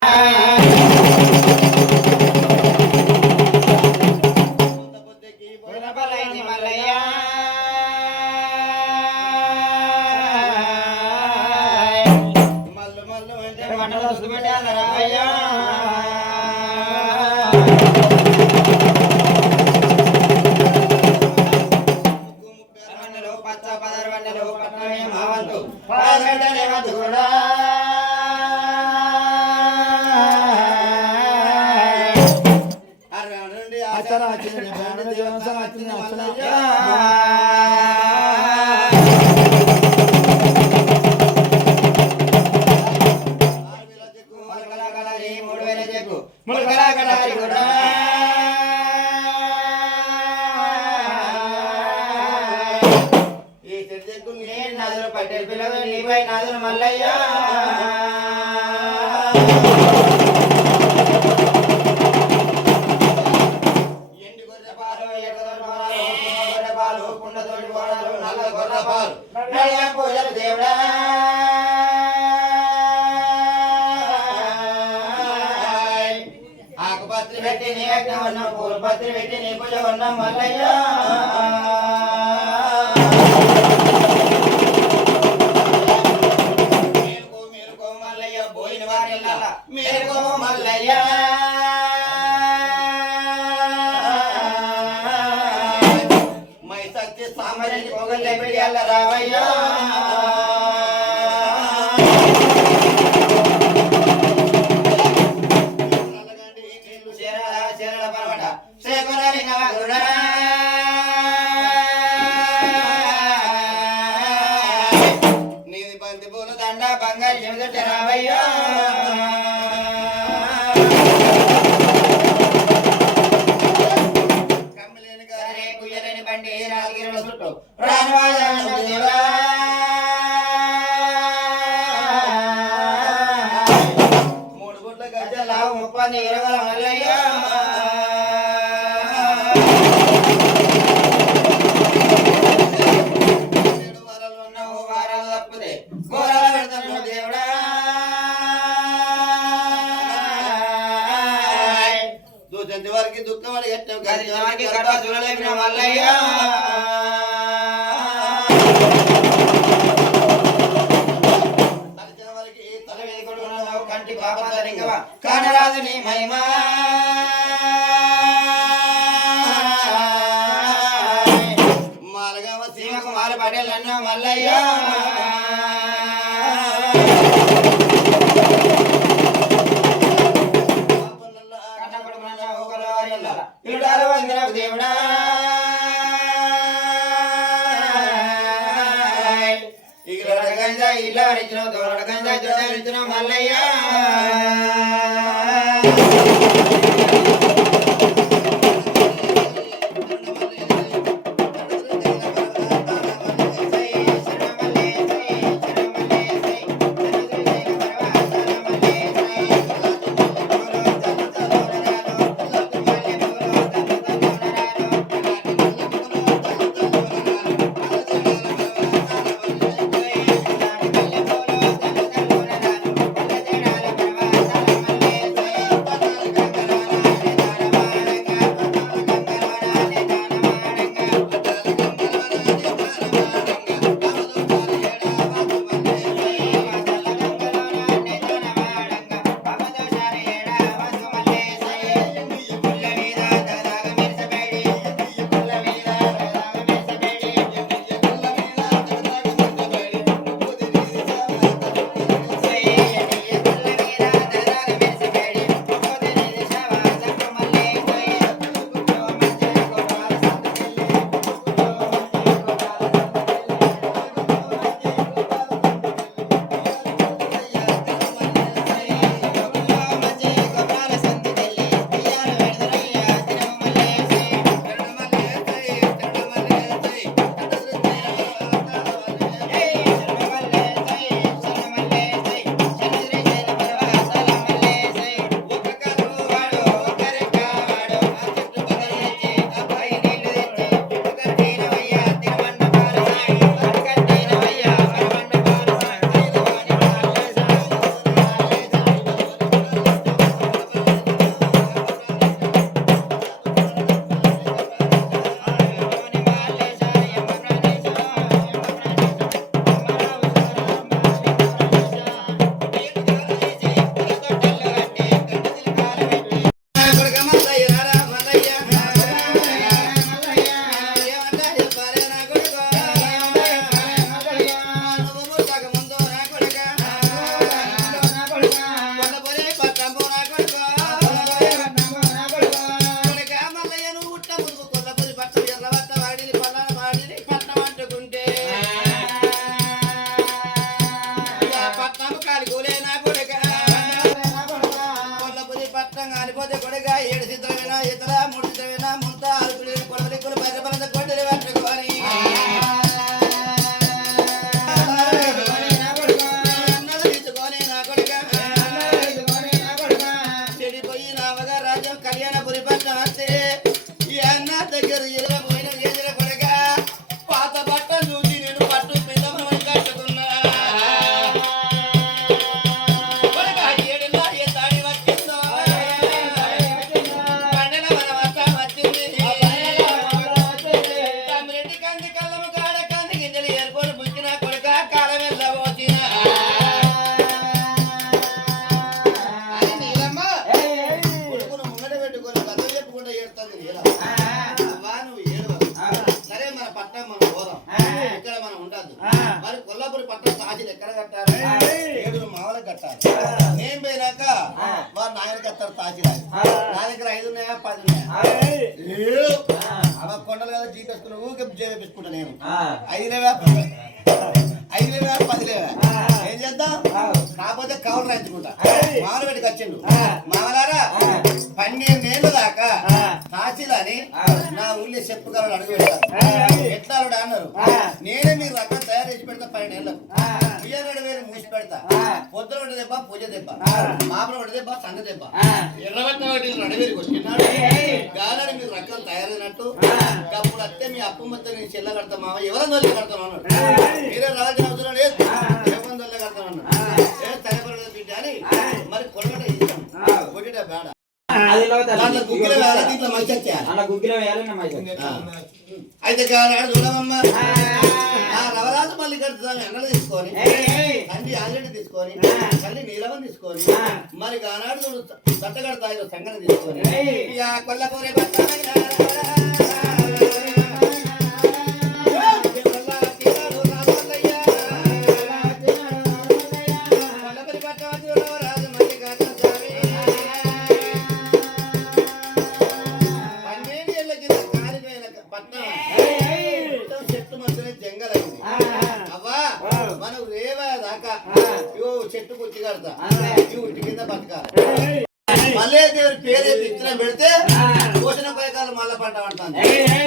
Hey! పెట్టి నీ అగ్నవర్ణం పూలు పత్రి పెట్టి నీ పూజ వర్ణం మల్లయ్యా. గంటి వారికి దుఃఖం అని కట్టినాం గంటి కంటి పాప తరిగవా నీ మహిమా. మాలగామ సీమకు మాల పడేలన్నా మల్లయ్యా. ఇళ్ళ వరిచినావు గౌరవ కంద జొడ్డ మల్లయ్య. ఊకే చేపించుకుంటా నేను. ఐదు లేవా? ఐదు లేవా? పది లేవా? ఏం చేద్దాం? కాకపోతే కవర్ రాయించుకుంటా. మామూలు పెట్టి వచ్చిండు. మామలారా పన్నెండేళ్ళ దాకా కాశీలని నా ఊళ్ళో చెప్పుకోవాలని అడుగు పెడతారు ఎట్లా అన్నారు నేనే మీరు పన్నెండేళ్ళకు బియ్యం వేలు మూసి పెడతా. పొద్దున ఒకటి దెబ్బ పూజ దెబ్బ. మామూలు ఒకటి దెబ్బ సంగ దెబ్బ. ఎర్రబట్టిన ఒకటి నడివేరికి వచ్చినాడు గాలని మీరు రకాలు తయారైనట్టు. అప్పుడు వస్తే మీ అప్పు మొత్తం నేను చెల్ల కడతా మామ. ఎవరైనా తొలి కడతాను అన్నాడు. మీరే రావాల్సిన అవసరం లేదు. ఎవరైనా తొలి కడతాను అన్నాడు. ఏ బిడ్డ అని మరి కొడగట ఇస్తాం కొట్టిట బేడ. గుగ్గిల దీంట్లో మంచి చేయాలి. అలా గుగ్గిలో వేయాలన్న మైసూర్ అయితే గానాడు చూడమమ్మా. ఆ. రవరాజు మళ్ళీ కడుతున్నాను ఎండలు తీసుకొని తండ్రి ఆల్రెడీ తీసుకొని తల్లి నీలవం తీసుకొని మరి గానాడు చూడు సట్ట కడతాయి సంగతి తీసుకొని కొల్లకూరే పట్టాలైనా చెట్టు కుర్చీ కడతా. ఉట్టి కింద బతకాలి. మళ్ళీ దేవుడి పేరు విత్తనం పెడితే పోషణ కోయకాలు మళ్ళా పంట పడుతుంది.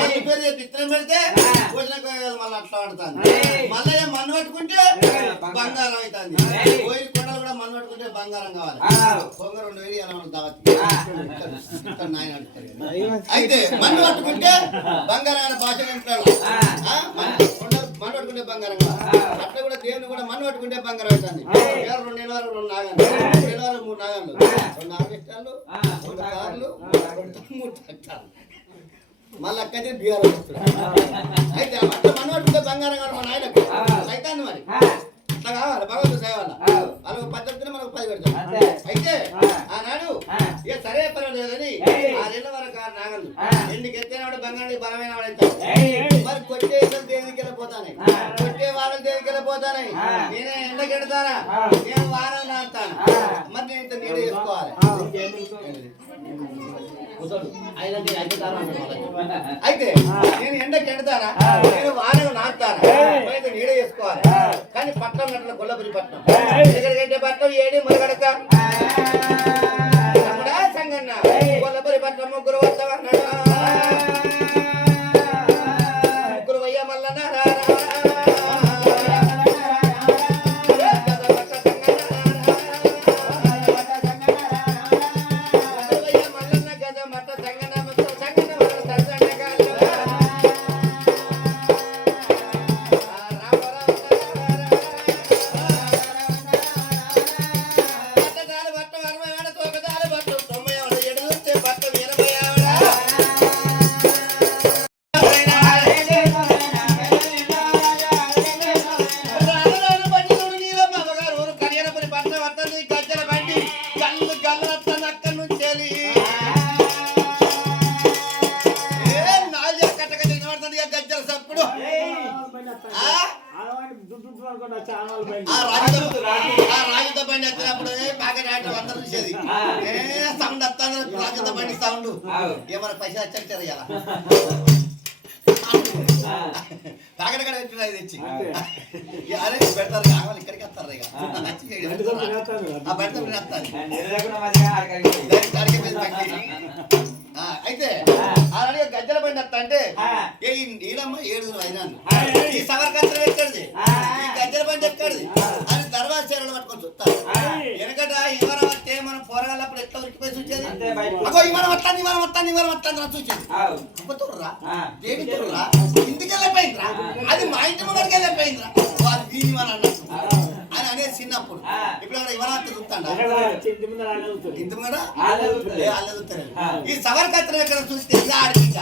మళ్ళీ పేరు విత్తనం పెడితే పోషణ కోయకాలు మళ్ళీ అట్లా పడుతుంది. మళ్ళీ మన్ను పట్టుకుంటే బంగారం. అవుతుంది. కోయిల కొండలు కూడా మన్ను పట్టుకుంటే బంగారం కావాలి. పొంగ రెండు వేలు ఎలా దావత్. అయితే మన్ను పట్టుకుంటే బంగారం అనే భాష వింటాడు పట్టుకుంటే బంగారం అవుతుంది రెండు నెలలు రెండు నాగాలు మూడు నెలలు మూడు నాగాలు రెండు ఆర్కెస్ట్రాలు రెండు కార్లు మూడు ట్రాక్టర్లు. మళ్ళీ అక్కడే బీఆర్ అయితే అట్లా బంగారం కావాలి మన ఆయనకు. అయితే మరి. అట్లా కావాలి భగవంతుడు సేవాల వాళ్ళకు పది చెప్తే మనకు పది పెడతాం. అయితే ఆనాడు ఇక సరే పర్వాలేదని ఆరేళ్ళ వరకు ఆ. నాగలు ఎండికి ఎత్తేనాడు బంగారానికి బలమైన వాడు. మరి కొట్టే ఇద్దరు దేనికి వెళ్ళిపోతానే? కొట్టే వాళ్ళు దేనికి వెళ్ళిపోతానే? నేనే ఎండకెడతానా నేను వారం నాటుతాను మరి నేను ఇంత నీడ చేసుకోవాలి. అయితే నేను ఎండకి ఎండుతానా నేను వారం అయితే నీడ చేసుకోవాలి కానీ పట్టణం గట్ల గొల్లపురి పట్టణం ఎక్కడికంటే పట్టణం ఏడి మురగడక. సంగన్న గొల్లపురి పట్టణం ముగ్గురు వస్తామన్నాడు ఏమైనా పైసలు వచ్చారు ఇలా పెట్టిన తెచ్చి. ఇక అరే పెడతారు కావాలి ఇక్కడికి వస్తారు ఇక. పెడతారు. వస్తారు అయితే ఆల్రెడీ గజ్జల బండి వస్తా అంటే. ఏ నీలమ్మ ఏడుగురు అయినాను ఆ. ఈ సవర్కత్రం ఎక్కడిది ఆ. ఈ గజ్జల బండి ఎక్కడిది దర్వాజ చీరలు పట్టుకొని చూస్తారు ఆ. వెనకట ఇవరం వస్తే మనం పోరగాళ్ళప్పుడు ఎట్లా ఉరికిపోయి చూసేది? అగో ఇవరం వస్తాను ఇవరం వస్తాను ఇవరం వస్తాను అని చూసేది. ఆ. దేవి తుర్రా ఇంటికి వెళ్ళిపోయిందిరా అది మా ఇంటి ముందరికి వెళ్ళిపోయిందిరా వాళ్ళు వీని మన చిన్నప్పుడు. ఇప్పుడు చూస్తాడా ఇంటి ఆడ. ఇంటి చూస్తారు. ఆ. ఈ సవర్కత్రం ఎక్కడ చూస్తే ఆడిపించ.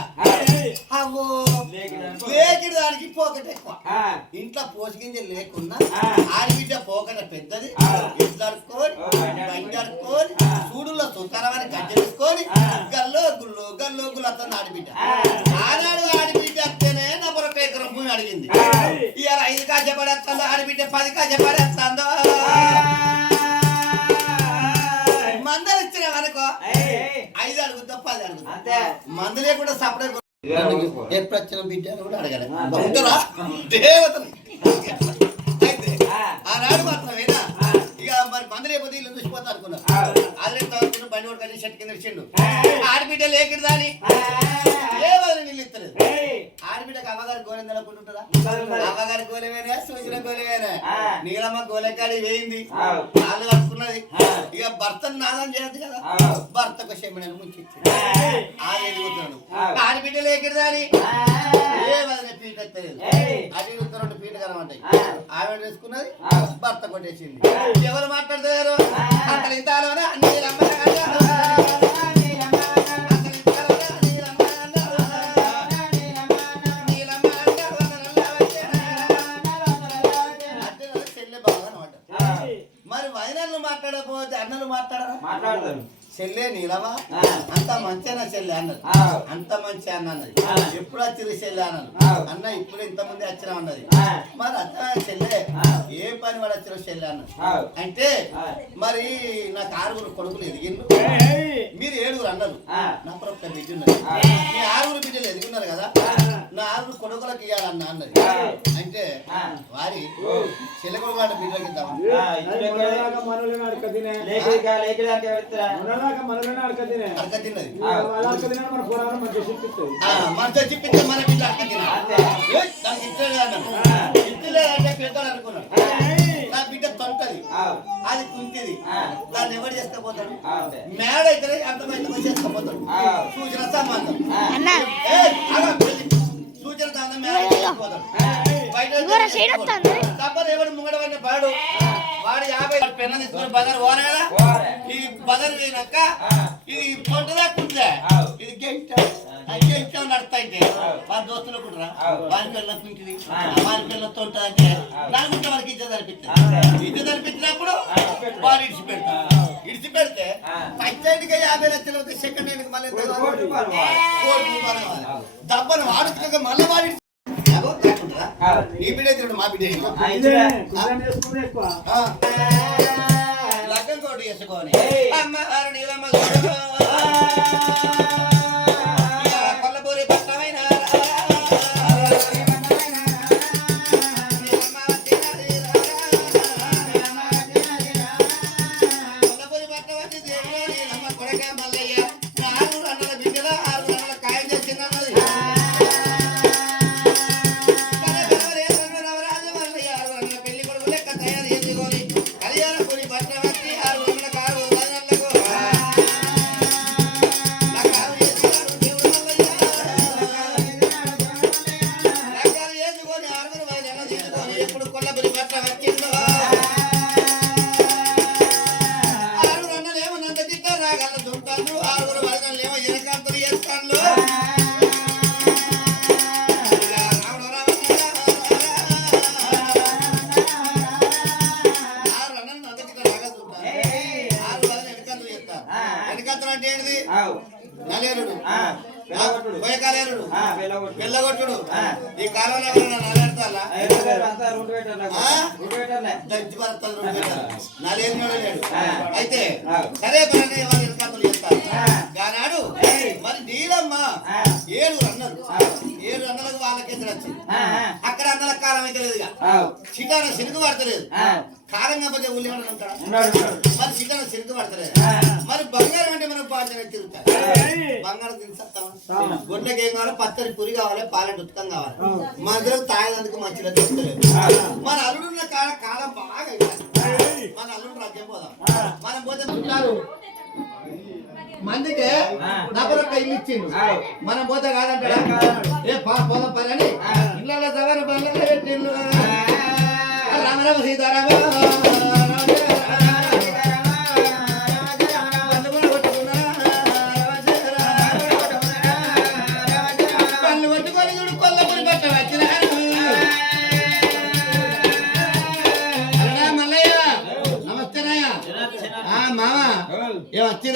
లేకిడి దానికి పోకట ఎక్కువ. ఇంట్లో పోసిగింజ లేకున్నా ఆ. ఆడిబిడ్డ పోకట పెద్దది అడుక్కొని ఓ, బండి ఆ. సూడుల్లో సుతారమని గజ్జెలుసుకొని ఆ. గల్లో గుళ్ళు గల్లో గుళ్ళు అతను ఆడిబిడ్డ. ఆనాడు ఆడిబిడ్డ భూమి అడిగింది. ఇవాళ ఐదు కాజ పడేస్తుందో ఆడిబిడ్డ పది కాజ పడేస్తుందో మందలు ఇచ్చిన అనుకో. ఐదు అడుగుతా పది అడుగుతా అంతే. మందు లేకుండా సపరేట్ ఎప్పుడు వచ్చిన బిడ్డ కూడా అడగలే. ఆ. ఉంటారా? దేవతలు అయితే ఆ. ఆనాడు మాత్రమేనా. ఇక మరి మందు లేకపోతే ఇల్లు చూసిపోతా అనుకున్నాం చెట్టు కింద ఇచ్చిండు ఆ. ఆడబిడ్డ లేకిడు దాని ఆ. ఏ వదిలి నీళ్ళు ఇస్తలేదు ఏయ్. ఆడబిడ్డకి అమ్మగారి గోలెం తెలకుంటుంటుందా ఉంటది, ఉంటది. అమ్మగారి గోలెమేనా సూచన గోలెమేనా ఆ. నీలమ్మ గోలెకాడి వేయింది. కాళ్ళు కట్టుకున్నది. ఇక భర్తను నాదం చేయొద్దు కదా ఆ. భర్తకు శమనని ముంచి ఏయ్. ఆది ఎదుగుతున్నాడు ఆ. ఆడబిడ్డ లేకిడు దాని. ఏ పీట ఎత్తలేదు. అది రెండు పీట ఆ. ఆవిడ వేసుకున్నది. భర్త కొట్టేసింది. ఎవరు మాట్లాడతారు అన్ని రమ్మనగా మరి వదినలు మాట్లాడకపోతే అన్నలు మాట్లాడరా? మాట్లాడతారు. చెల్లె నీలమా ఆ. అంత మంచిగా చెల్లె అన్నది. అంత మంచి అన్న అన్నది. ఎప్పుడు వచ్చిరు చెల్లె అన్నది. అన్న ఇప్పుడు ఇంత ముందు వచ్చినా అన్నది. మరి అత్త చెల్లె. ఏ పని వాడు వచ్చిన చెల్లె అన్నది. అంటే. మరి నాకు ఆరుగురు కొడుకులు ఎదిగిండ్రు ఏయ్. మీరు ఏడుగురు అన్నారు. నా ఒక్క బిడ్డ ఉన్నది. మీ ఆరుగురు బిడ్డలు ఎదుగున్నారు కదా ఆ. నా ఆరుగురు కొడుకులకు ఇవ్వాలన్న అన్నది. అంటే. వారి. చెల్లె కొడుకు బిడ్డలకి మనతో చెప్పింది మన బిడ్డ పెద్దోడు అనుకున్నాడు ఏయ్. నా బిడ్డ తొంటది. అది కుంటిది. దాన్ని ఎవరు చేసుకపోతాడు. మేడ అయితే అర్థమైతే చేసుకపోతాడు ఆ. సూచన సూచన చేసుకపోతాడు బయట? తప్పని ఎవడు ముంగడవన్న పాడు. వాడు యాభై పెన్న తీసుకొని బజార్ పోరా కదా. ఇది బజార్ పోయినాక. ఇది పొంటదా ఆవు. ఇది గెంట గెంట నడతాయితే వాళ్ళ దోస్తులు కుట్రా. వారి పిల్లల కుంటిది ఆ. వారి పిల్లలతో ఉంటుందంటే వారికి ఇజ్జత్ అంతే. అనిపిస్తుంది ఇజ్జత్ అనిపించినప్పుడు. వాడు ఇడిచి పెడతాడు ఇడిచి పెడితే ఆ. ఫస్ట్ హ్యాండ్కి యాభై లక్షలు సెకండ్ హ్యాండ్కి మళ్ళీ ఎంత కోటి కావాలి? కోటి ఆవు. నీ బిడ్డ తిరుడు మా బిడ్డ. లగ్గం కోటి చేసుకోని. అమ్మవారు నీలమ్మ ఎప్పుడు కొల్లపురి పట్ల వచ్చింది? వచ్చింది. అక్కడ అన్నల కాలం అయితే లేదు. చిటాన సినుకు పడతలేదు. కాలం కాకపోతే ఊళ్ళో ఉంటాడా? ఉన్నాడు. మరి చిటాన సినుకు పడతలేదు. మరి బంగారం అంటే మనం ఏయ్. బంగారం తినసత్తామా తినం. గుడ్లకి ఏం కావాలి పచ్చడి పురి కావాలి పాల ఉత్కం కావాలి మధ్యలో తాగేందుకు మంచిగా దొరుకుతలేదు మన అల్లుడున్న కాల కాలం బాగా. మన అల్లుడు రాజ్యం పోదాం మనం పోతే మందికే ఆ. నగరొక్క ఇల్లు ఇచ్చిండు ఆ. మనం పోతే కాదంటాడా ఏం కాదన్నాడు. ఏ పా పోదాం పని అని. ఇళ్ళ సగర పనులు పెట్టిండు ఆ. రామ రామ సీతారామ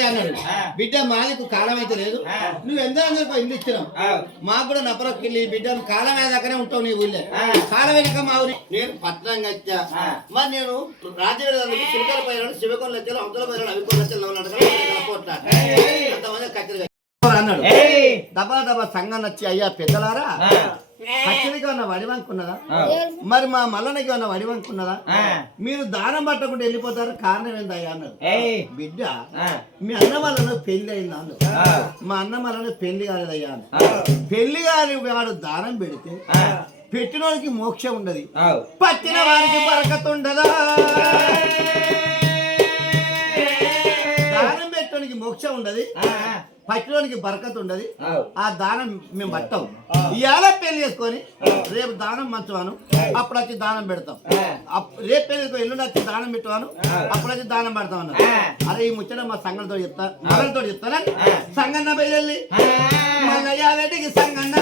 అన్నాడు. బిడ్డ మాదికు కాలం అయితే లేదు. నువ్వు ఎంత అందరికీ ఇల్లు ఇచ్చినావు. మాకు కూడా నపరొక్కిల్లి బిడ్డ కాలం అయ్యేదాకానే ఉంటావు నీ ఊళ్ళే. కాలం వెనక మా ఊరి నేను పట్నం వచ్చా. మరి నేను రాజవీర శివకల పైన శివకొండ లెక్కలు అంకుల పైన అవికొండ పోట్లాడు అంతమంది కత్తిరి అన్నాడు. దబా దబా సంఘం వచ్చి అయ్యా పెద్దలారా కత్తిరికి ఉన్న వడివంకున్నదా. మరి మా మల్లనికి ఉన్న వడివంకున్నదా. మీరు దానం పట్టకుండా వెళ్ళిపోతారు కారణం ఏందయ్యా అన్నాడు ఏయ్. బిడ్డ. మీ అన్న వలన పెళ్ళి అయిందా. మా అన్న వలన పెళ్ళి కాలేదయ్యా. పెళ్ళి కాని వాడు దానం పెడితే ఆ. పెట్టినోడికి మోక్షం ఉండదు. పట్టిన వారికి బరకత్ ఉండదా దానం పెట్టడానికి మోక్షం ఉండదు. పట్టినోడికి బరకత్ ఉండదు. ఆ. దానం మేము పట్టాం. ఇవాళ పెళ్ళి చేసుకొని రేపు దానం మంచవాను. అప్పుడు వచ్చి దానం పెడతాం. రేపు పెళ్ళి చేసుకొని ఎల్లుండి వచ్చి దానం పెట్టాను అప్పుడు వచ్చి దానం పెడతాం అన్న అరే ఈ ముచ్చట మా సంఘంతో చెప్తా. మగలతో చెప్తానా? సంగన్న మల్లయ్య వేటికి సంగన్న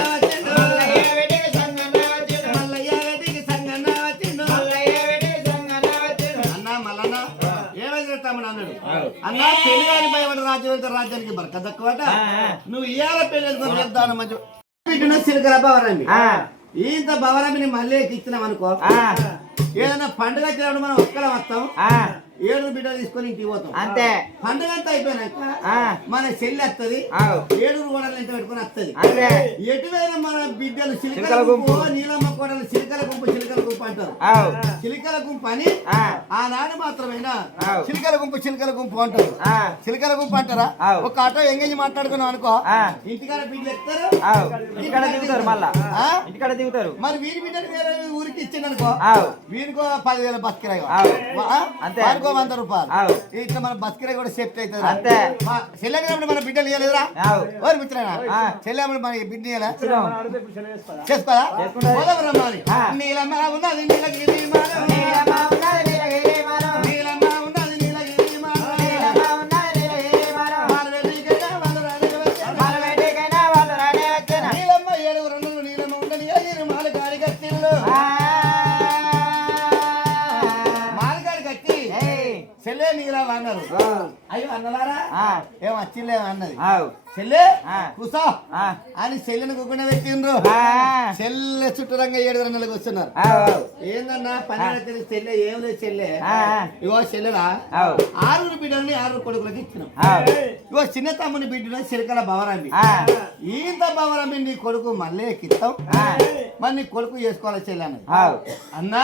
అన్నా పెళ్ళి కాని భయపడి రాజ్యం వెళ్తే రాజ్యానికి బరక తక్కువట నువ్వు ఇవాళ పెళ్ళి రేపు దానం మంచి. పెట్టిన ఆ. ఇంత భవరామిని మళ్ళీ ఇచ్చినాం అనుకో. ఏదైనా పండుగ వచ్చినప్పుడు మనం ఒక్కడం వస్తాం. ఆ. ఏడు బిడ్డలు తీసుకొని ఇంటికి పోతాం అంతే పండుగ అంతా అయిపోయినాక ఆ. మన చెల్లి వస్తుంది. ఏడుగురు కోడలు ఇంట పెట్టుకొని వస్తుంది ఎటువైనా మన బిడ్డలు చిలుకల గుంపు. నీలమ్మ కోడలు చిలుకల గుంపు చిలుకల గుంపు అంటారు. చిలుకల గుంపు అని ఆ. ఆనాడు మాత్రమేనా. చిలుకల గుంపు చిలుకల గుంపు అంటారు ఆ. చిలుకల గుంపు అంటారా. ఒక ఆటో ఎంగేజ్ మాట్లాడుకున్నాం అనుకో. ఇంటికాడ బిడ్డలు ఎత్తారు. ఇంటికాడ దిగుతారు మళ్ళా? ఇంటికాడ దిగుతారు మరి వీరి బిడ్డలు వేరే ఊరికి ఇచ్చిందనుకో ఆవ్. వీరికో పదివేల బతికిరాయి. అంతే వారికో వంద రూపాయలు. ఇట్లా మన బతికిరాయి కూడా సేఫ్టీ అవుతుంది అంతే. చెల్లెగినప్పుడు మన బిడ్డలు ఇవ్వలేదురా ఆవ్. ఓరి మిత్రనా ఆ. చెల్లెమ్మడు మన బిడ్డ? చేసుకోదా మానం. నీలమ్మ ఉన్నది నీలగిరి నీలా అన్నారు అయ్యో అన్నలారా ఆ. ఏం వచ్చిండే అన్నది. చెల్లె. కూసో. అని చెల్లెని కుక్కున పెట్టిండ్రు. చెల్లె చుట్టూరంగా ఏడుగురు నెలలకు వస్తున్నారు. ఏందన్నా పని తెలిసి చెల్లె ఏం లేదు చెల్లె. ఇగో చెల్లెరా. ఆరుగురు బిడ్డల్ని ఆరుగురు కొడుకులకి ఇచ్చినాం. ఇగో చిన్న తమ్ముని బిడ్డను చిరకల భవరామి. ఈంత భవరామి నీ కొడుకు మళ్ళీ ఆ. మరి నీ కొడుకు చేసుకోవాలి చెల్లె అన్నది. అన్నా.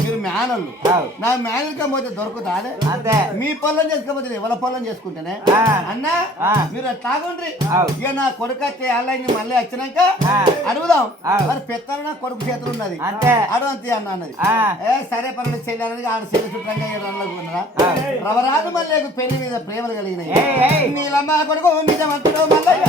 మీరు మేనల్లు. నా మేనల్కి పోతే దొరుకుతా మీ పొలం చేసుకోకపోతే ఎవరి పొలం చేసుకుంటేనే. అన్నా. మీరు ఆవ్. ఇక నా కొడుకు వచ్చే ఆన్లైన్ మళ్ళీ వచ్చినాక. అడుగుదాం. మరి పెత్తన నా కొడుకు చేతులు ఉన్నది అంతే. అడవంతి అన్న అన్నది. ఏ సరే పర్లేదు చెల్లి అనేది ఆడ చెల్లి చుట్టంగా ఏడు ఉన్నదా మళ్ళీ పెళ్ళి మీద ప్రేమలు కలిగినాయి. నీలమ్మ కొడుకు నిజమంతుడు మల్లయ్య